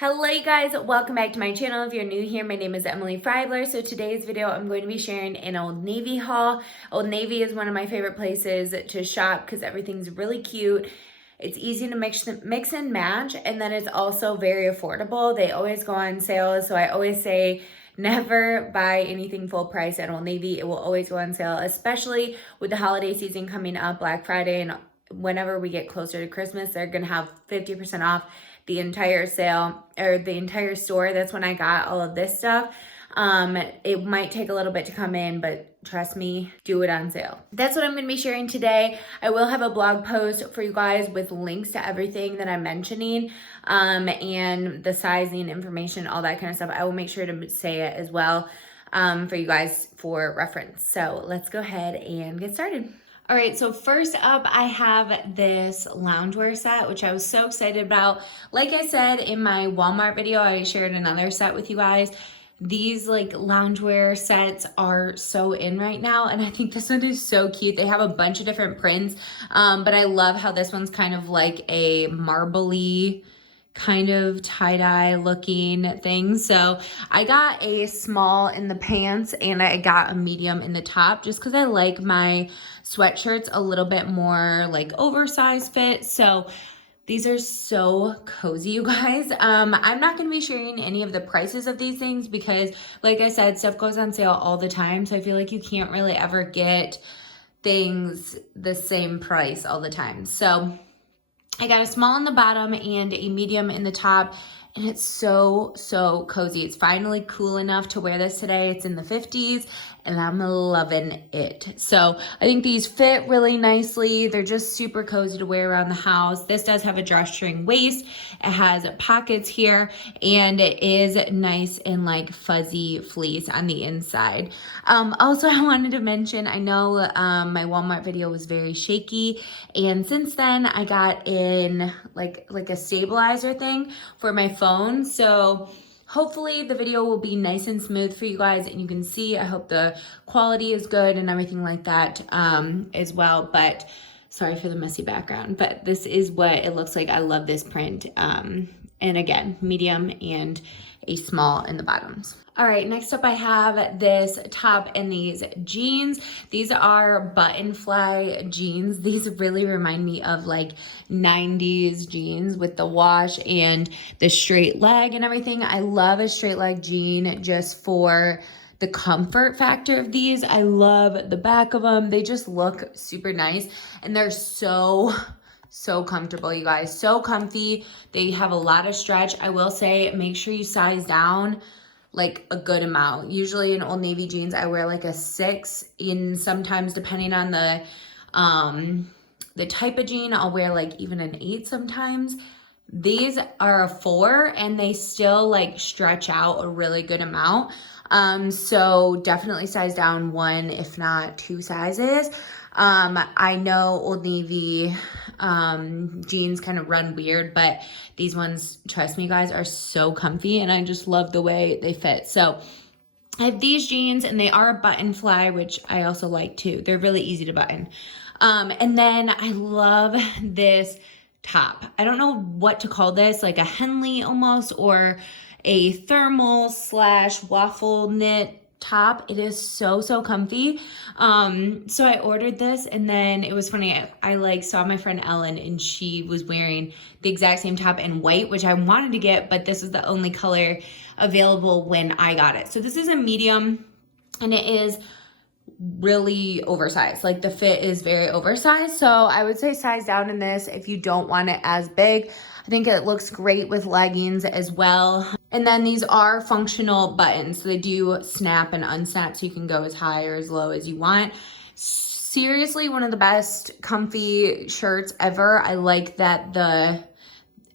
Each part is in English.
Hello you guys, welcome back to my channel. If you're new here, my name is Emily Freybler. So today's video, I'm going to be sharing an Old Navy haul. Old Navy is one of my favorite places to shop because everything's really cute. It's easy to mix and match, and then it's also very affordable. They always go on sale, so I always say never buy anything full price at Old Navy. It will always go on sale, especially with the holiday season coming up, Black Friday, and whenever we get closer to Christmas, they're gonna have 50% off the entire sale or the entire store. That's when I got all of this stuff. It might take a little bit to come in, but trust me, do it on sale. That's what I'm going to be sharing today. I will have a blog post for you guys with links to everything that I'm mentioning, and the sizing information, all that kind of stuff. I will make sure to say it as well, for you guys for reference. So let's go ahead and get started. All right, so first up, I have this loungewear set, which I was so excited about. Like I said in my Walmart video, I shared another set with you guys. These like loungewear sets are so in right now, and I think this one is so cute. They have a bunch of different prints, but I love how this one's kind of like a marbly kind of tie-dye looking thing. So I got a small in the pants and I got a medium in the top just because I like my sweatshirts a little bit more like oversized fit. So these are so cozy, you guys. I'm not going to be sharing any of the prices of these things because, like I said, stuff goes on sale all the time. So I feel like you can't really ever get things the same price all the time. So I got a small in the bottom and a medium in the top, and it's so cozy. It's finally cool enough to wear this today. It's in the 50s, and I'm loving it. So I think these fit really nicely. They're just super cozy to wear around the house. This does have a drawstring waist. It has pockets here, and it is nice and like fuzzy fleece on the inside. Also, I wanted to mention, I know my Walmart video was very shaky, and since then I got in like a stabilizer thing for my phone. So hopefully the video will be nice and smooth for you guys and you can see. I hope the quality is good and everything like that as well. But sorry for the messy background, but this is what it looks like. I love this print. And again, medium and a small in the bottoms. All right, next up I have this top and these jeans. These are button fly jeans. These really remind me of like 90s jeans with the wash and the straight leg and everything. I love a straight leg jean just for the comfort factor of these. I love the back of them. They just look super nice and they're so comfortable, you guys. So comfy. They have a lot of stretch. I will say, make sure you size down like a good amount. Usually in Old Navy jeans, I wear like a 6. In sometimes, depending on the type of jean, I'll wear like even an 8 sometimes. These are a 4 and they still like stretch out a really good amount. So definitely size down 1, if not 2 sizes. I know Old Navy jeans kind of run weird, but these ones, trust me guys, are so comfy and I just love the way they fit. So I have these jeans and they are a button fly, which I also like too. They're really easy to button. And then I love this top. I don't know what to call this, like a Henley almost, or a thermal / waffle knit top. It is so comfy. So I ordered this and then it was funny. I like saw my friend Ellen and she was wearing the exact same top in white, which I wanted to get, but this was the only color available when I got it. So this is a medium and it is really oversized. Like the fit is very oversized. So I would say size down in this if you don't want it as big. I think it looks great with leggings as well. And then these are functional buttons. So they do snap and unsnap, so you can go as high or as low as you want. Seriously, one of the best comfy shirts ever. I like that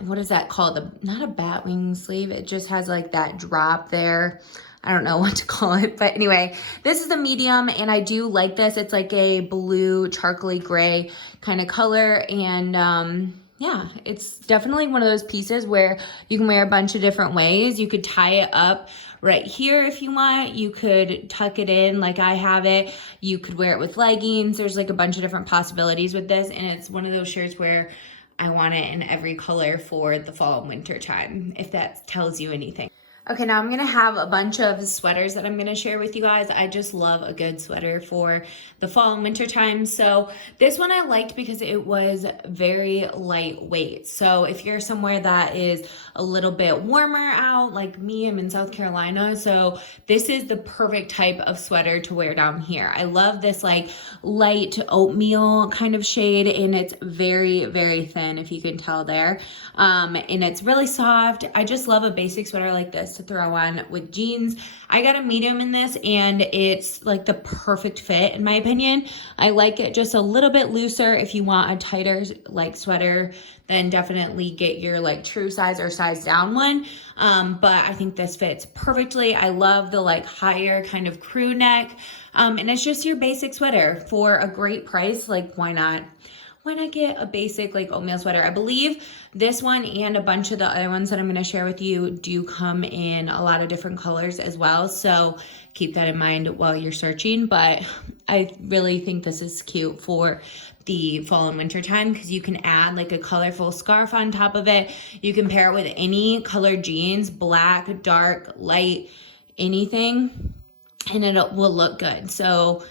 what is that called? Not a bat wing sleeve. It just has like that drop there. I don't know what to call it, but anyway, this is the medium and I do like this. It's like a blue charcoaly gray kind of color, and yeah, it's definitely one of those pieces where you can wear a bunch of different ways. You could tie it up right here if you want. You could tuck it in like I have it. You could wear it with leggings. There's like a bunch of different possibilities with this, and it's one of those shirts where I want it in every color for the fall and winter time, if that tells you anything. Okay, now I'm gonna have a bunch of sweaters that I'm gonna share with you guys. I just love a good sweater for the fall and winter time. So this one I liked because it was very lightweight. So if you're somewhere that is a little bit warmer out, like me, I'm in South Carolina. So this is the perfect type of sweater to wear down here. I love this like light oatmeal kind of shade, and it's very, very thin, if you can tell there. And it's really soft. I just love a basic sweater like this to throw on with jeans. I got a medium in this, and it's like the perfect fit in my opinion. I like it just a little bit looser. If you want a tighter like sweater, then definitely get your like true size or size down one. But I think this fits perfectly. I love the like higher kind of crew neck. And it's just your basic sweater for a great price. Like, why not? Why not get a basic like oatmeal sweater? I believe this one and a bunch of the other ones that I'm going to share with you do come in a lot of different colors as well. So keep that in mind while you're searching. But I really think this is cute for the fall and winter time because you can add like a colorful scarf on top of it. You can pair it with any colored jeans, black, dark, light, anything, and it will look good. So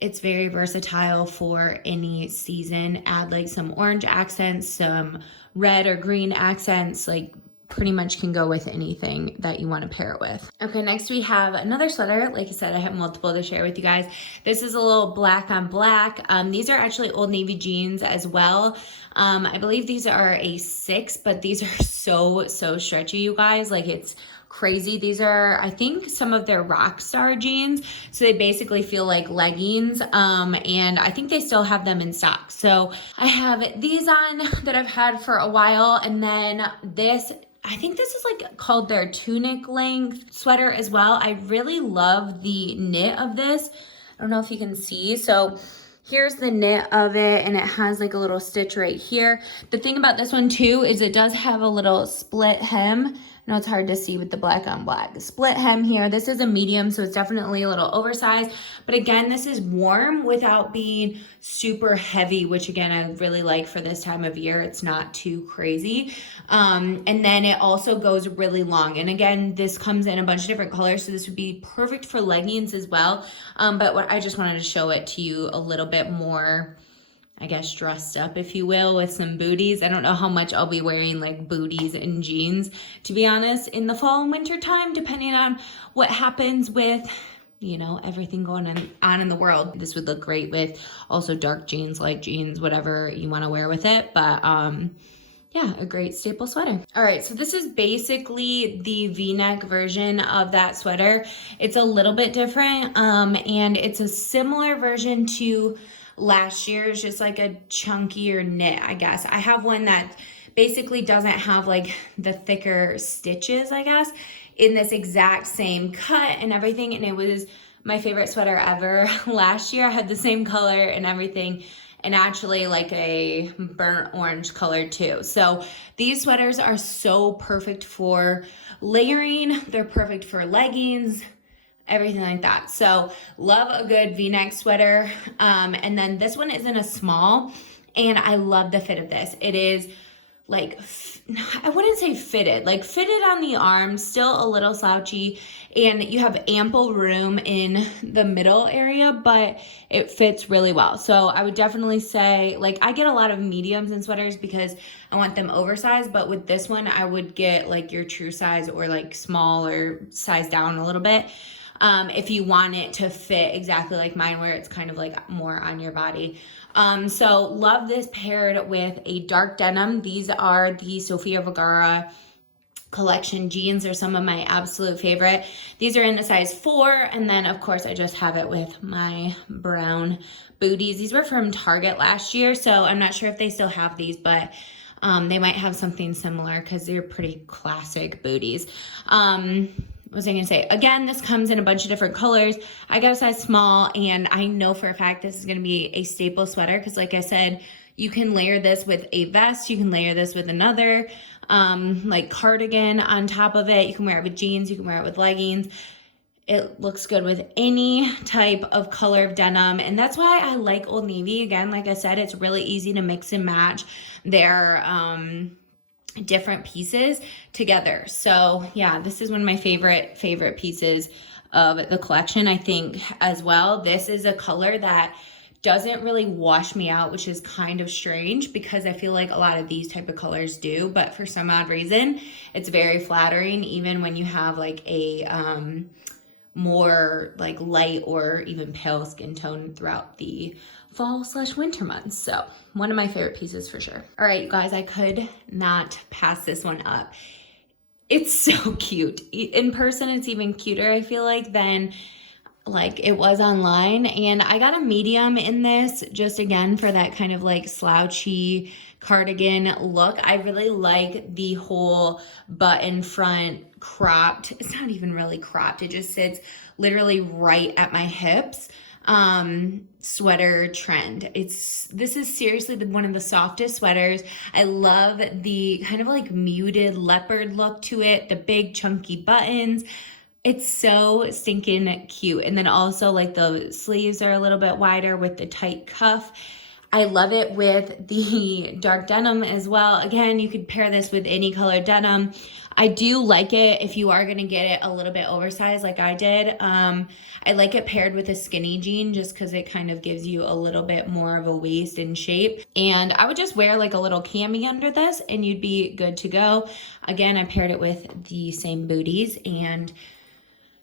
it's very versatile for any season. Add like some orange accents, some red or green accents, like pretty much can go with anything that you want to pair it with. Okay, next we have another sweater. Like I said, I have multiple to share with you guys. This is a little black on black. These are actually Old Navy jeans as well. I believe these are a 6, but these are so stretchy, you guys. Like, it's crazy. These are, I think, some of their Rockstar jeans. So they basically feel like leggings. And I think they still have them in stock. So I have these on that I've had for a while. And then this, I think this is like called their Tunic length sweater as well. I really love the knit of this. I don't know if you can see. So here's the knit of it, and it has like a little stitch right here. The thing about this one too is it does have a little split hem. I know it's hard to see with the black on black. Split hem here. This is a medium, so it's definitely a little oversized. But again, this is warm without being super heavy, which again, I really like for this time of year. It's not too crazy. And then it also goes really long. And again, this comes in a bunch of different colors, so this would be perfect for leggings as well. But what I just wanted to show it to you a little bit more, I guess, dressed up, if you will, with some booties. I don't know how much I'll be wearing like booties and jeans, to be honest, in the fall and winter time, depending on what happens with, you know, everything going on in the world. This would look great with also dark jeans, light jeans, whatever you want to wear with it. But yeah, a great staple sweater. All right, so this is basically the V-neck version of that sweater. It's a little bit different, and it's a similar version to last year's, just like a chunkier knit, I guess. I have one that basically doesn't have like the thicker stitches, I guess, in this exact same cut and everything. And it was my favorite sweater ever. Last year I had the same color and everything, and actually like a burnt orange color too. So these sweaters are so perfect for layering. They're perfect for leggings, everything like that. So love a good V-neck sweater. And then this one is in a small, and I love the fit of this. It is like, I wouldn't say fitted, like fitted on the arms, still a little slouchy, and you have ample room in the middle area, but it fits really well. So I would definitely say, like, I get a lot of mediums in sweaters because I want them oversized, but with this one, I would get like your true size or like small or size down a little bit. If you want it to fit exactly like mine, where it's kind of like more on your body. So love this paired with a dark denim. These are the Sofia Vergara collection jeans. Are some of my absolute favorite. These are in the size 4, and then of course I just have it with my brown booties. These were from Target last year, so I'm not sure if they still have these, but they might have something similar because they're pretty classic booties. What was I gonna say? Again, this comes in a bunch of different colors. I got a size small, and I know for a fact this is gonna be a staple sweater because, like I said, you can layer this with a vest, you can layer this with another like cardigan on top of it. You can wear it with jeans, you can wear it with leggings. It looks good with any type of color of denim. And that's why I like Old Navy. Again, like I said, it's really easy to mix and match their different pieces together. So yeah, this is one of my favorite pieces of the collection, I think, as well. This is a color that doesn't really wash me out, which is kind of strange because I feel like a lot of these type of colors do, but for some odd reason, it's very flattering even when you have like a more like light or even pale skin tone throughout the fall/winter months. So one of my favorite pieces for sure. All right, you guys, I could not pass this one up. It's so cute. In person, it's even cuter, I feel like, than like it was online. And I got a medium in this, just again for that kind of like slouchy cardigan look. I really like the whole button front cropped. It's not even really cropped. It just sits literally right at my hips. Sweater trend. This is seriously one of the softest sweaters. I love the kind of like muted leopard look to it, the big chunky buttons. It's so stinking cute. And then also like the sleeves are a little bit wider with the tight cuff. I love it with the dark denim as well. Again, you could pair this with any color denim. I do like it if you are going to get it a little bit oversized like I did. I like it paired with a skinny jean just because it kind of gives you a little bit more of a waist and shape. And I would just wear like a little cami under this and you'd be good to go. Again, I paired it with the same booties and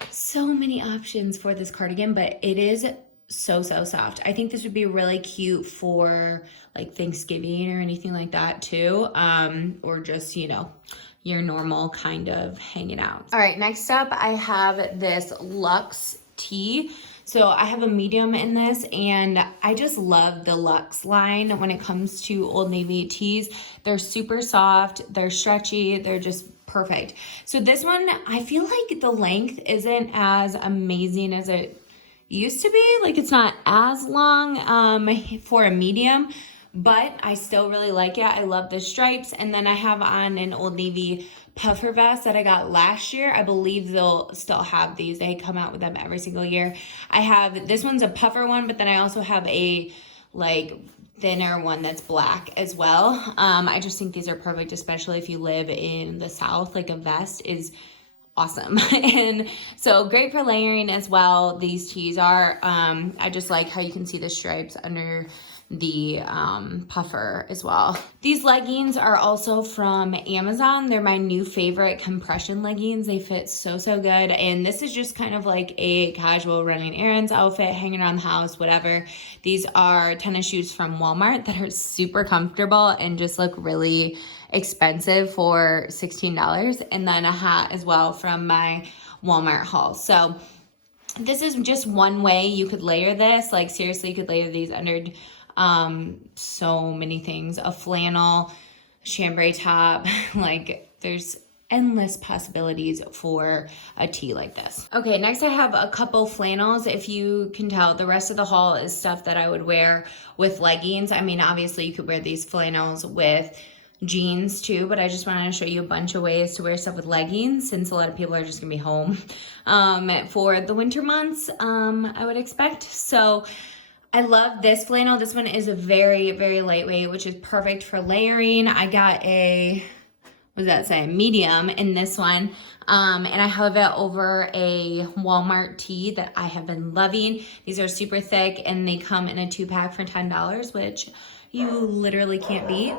so many options for this cardigan, but it is so soft. I think this would be really cute for like Thanksgiving or anything like that too, or just, you know, your normal kind of hanging out. All right, next up I have this Luxe tee. So I have a medium in this and I just love the Luxe line when it comes to Old Navy tees. They're super soft, they're stretchy, they're just perfect. So this one, I feel like the length isn't as amazing as it used to be. Like it's not as long for a medium, but I still really like it. I love the stripes. And then I have on an Old Navy puffer vest that I got last year. I believe they'll still have these. They come out with them every single year. I have, this one's a puffer one, but then I also have a like thinner one that's black as well. I just think these are perfect, especially if you live in the South. Like a vest is awesome. And so great for layering as well. These tees are, I just like how you can see the stripes under the puffer as well. These leggings are also from Amazon. They're my new favorite compression leggings. They fit so good. And this is just kind of like a casual running errands outfit, hanging around the house, whatever. These are tennis shoes from Walmart that are super comfortable and just look really expensive for $16. And then a hat as well from my Walmart haul. So this is just one way you could layer this. Like seriously, you could layer these under so many things. A flannel, chambray top, like there's endless possibilities for a tee like this. Okay, next I have a couple flannels. If you can tell, the rest of the haul is stuff that I would wear with leggings. I mean, obviously you could wear these flannels with jeans too, but I just wanted to show you a bunch of ways to wear stuff with leggings since a lot of people are just gonna be home for the winter months, I would expect. So I love this flannel. This one is a very lightweight, which is perfect for layering. I got a, what does that say, medium in this one. And I have it over a Walmart tee that I have been loving. These are super thick and they come in a 2-pack for $10, which you literally can't beat.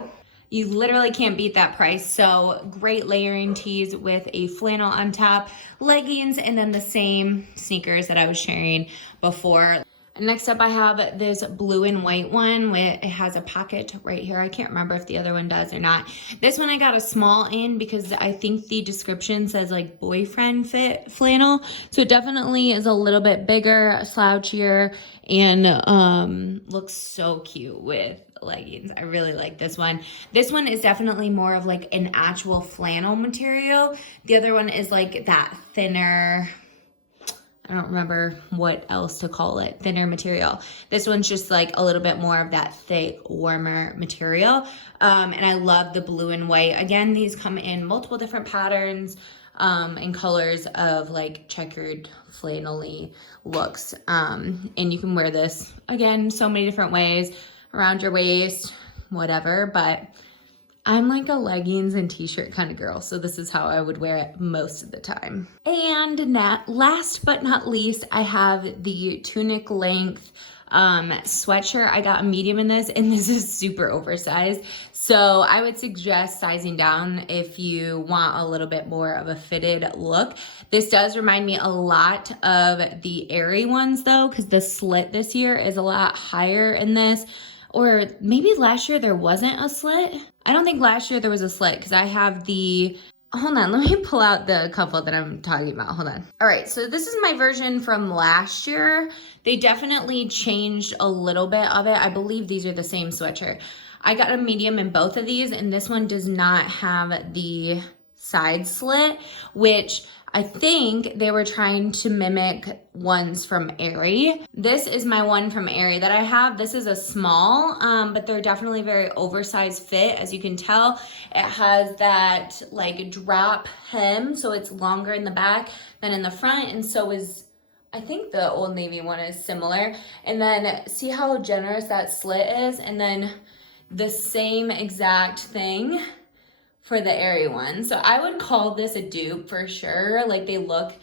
You literally can't beat that price. So great layering tees with a flannel on top, leggings, and then the same sneakers that I was sharing before. Next up, I have this blue and white one with, it has a pocket right here. I can't remember if the other one does or not. This one I got a small in because I think the description says like boyfriend fit flannel. So it definitely is a little bit bigger, slouchier, and looks so cute with leggings. I really like this one. This one is definitely more of like an actual flannel material. The other one is like that thinner, I don't remember what else to call it, thinner material. This one's just like a little bit more of that thick, warmer material. And I love the blue and white. Again, these come in multiple different patterns. and colors of like checkered flannel-y looks. And you can wear this, again, so many different ways, around your waist, whatever, but I'm like a leggings and t-shirt kind of girl, so this is how I would wear it most of the time. And last but not least, I have the Tunic length sweatshirt. I got a medium in this, and this is super oversized. So I would suggest sizing down if you want a little bit more of a fitted look. This does remind me a lot of the Aerie ones though, because the slit this year is a lot higher in this. Or maybe last year there wasn't a slit. I don't think last year there was a slit because I have the, hold on, let me pull out the couple that I'm talking about, hold on. All right, so this is my version from last year. They definitely changed a little bit of it. I believe these are the same sweatshirt. I got a medium in both of these, and this one does not have the side slit, which I think they were trying to mimic ones from Aerie. This is my one from Aerie that I have. This is a small, but they're definitely very oversized fit. As you can tell, it has that like drop hem, so it's longer in the back than in the front, and so is, I think the Old Navy one is similar. And then see how generous that slit is, and then the same exact thing for the Aerie one. So I would call this a dupe for sure. Like they look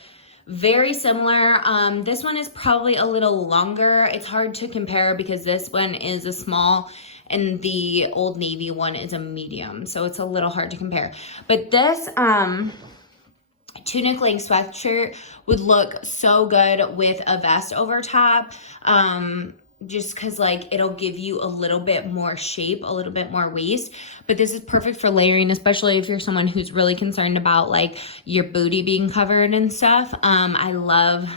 very similar. This one is probably a little longer. It's hard to compare because this one is a small and the Old Navy one is a medium. So it's a little hard to compare. But this Tunic length sweatshirt would look so good with a vest over top. Just because like it'll give you a little bit more shape, a little bit more waist. But this is perfect for layering, especially if you're someone who's really concerned about like your booty being covered and stuff. I love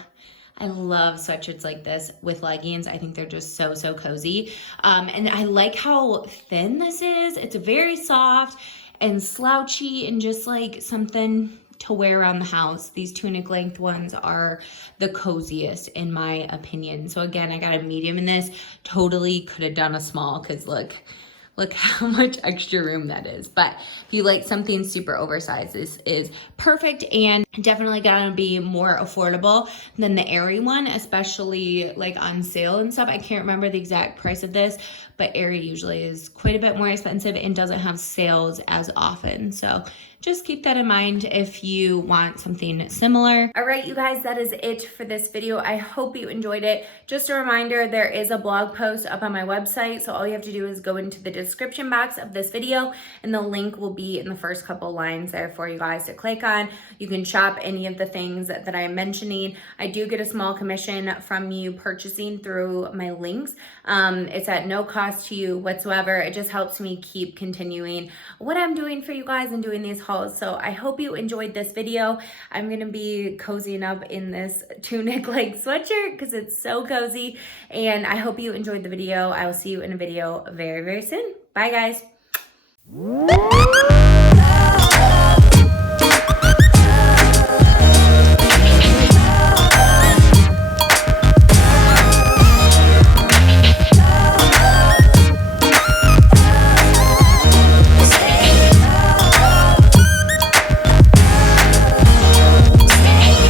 sweatshirts like this with leggings. I think they're just so cozy. And I like how thin this is. It's very soft and slouchy and just like something to wear around the house. These Tunic length ones are the coziest in my opinion. So again, I got a medium in this. Totally could have done a small because look how much extra room that is. But if you like something super oversized, this is perfect and definitely gonna be more affordable than the Aerie one, especially like on sale and stuff. I can't remember the exact price of this, but Aerie usually is quite a bit more expensive and doesn't have sales as often. So just keep that in mind if you want something similar. All right, you guys, that is it for this video. I hope you enjoyed it. Just a reminder, there is a blog post up on my website. So all you have to do is go into the description box of this video and the link will be in the first couple lines there for you guys to click on. You can shop any of the things that I'm mentioning. I do get a small commission from you purchasing through my links. It's at no cost to you whatsoever. It just helps me keep continuing what I'm doing for you guys and doing these hauls. So I hope you enjoyed this video. I'm gonna be cozying up in this Tunic like sweatshirt because it's so cozy, and I hope you enjoyed the video. I will see you in a video very soon. Bye guys.